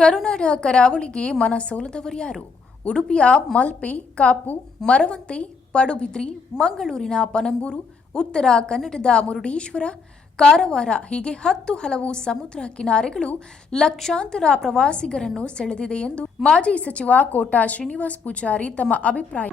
ಕರುನಾಡ ಕರಾವಳಿಗೆ ಮನಸೋಲದವರ್ಯಾರು? ಉಡುಪಿಯ ಮಲ್ಪೆ, ಕಾಪು, ಮರವಂತೆ, ಪಡುಬಿದ್ರಿ, ಮಂಗಳೂರಿನ ಪಣಂಬೂರು, ಉತ್ತರ ಕನ್ನಡದ ಮುರುಡೇಶ್ವರ, ಕಾರವಾರ ಹೀಗೆ 10 ಹಲವು ಸಮುದ್ರ ಕಿನಾರೆಗಳು ಲಕ್ಷಾಂತರ ಪ್ರವಾಸಿಗರನ್ನು ಸೆಳೆದಿದೆ ಎಂದು ಮಾಜಿ ಸಚಿವ ಕೋಟ ಶ್ರೀನಿವಾಸ ಪೂಜಾರಿ ತಮ್ಮ ಅಭಿಪ್ರಾಯ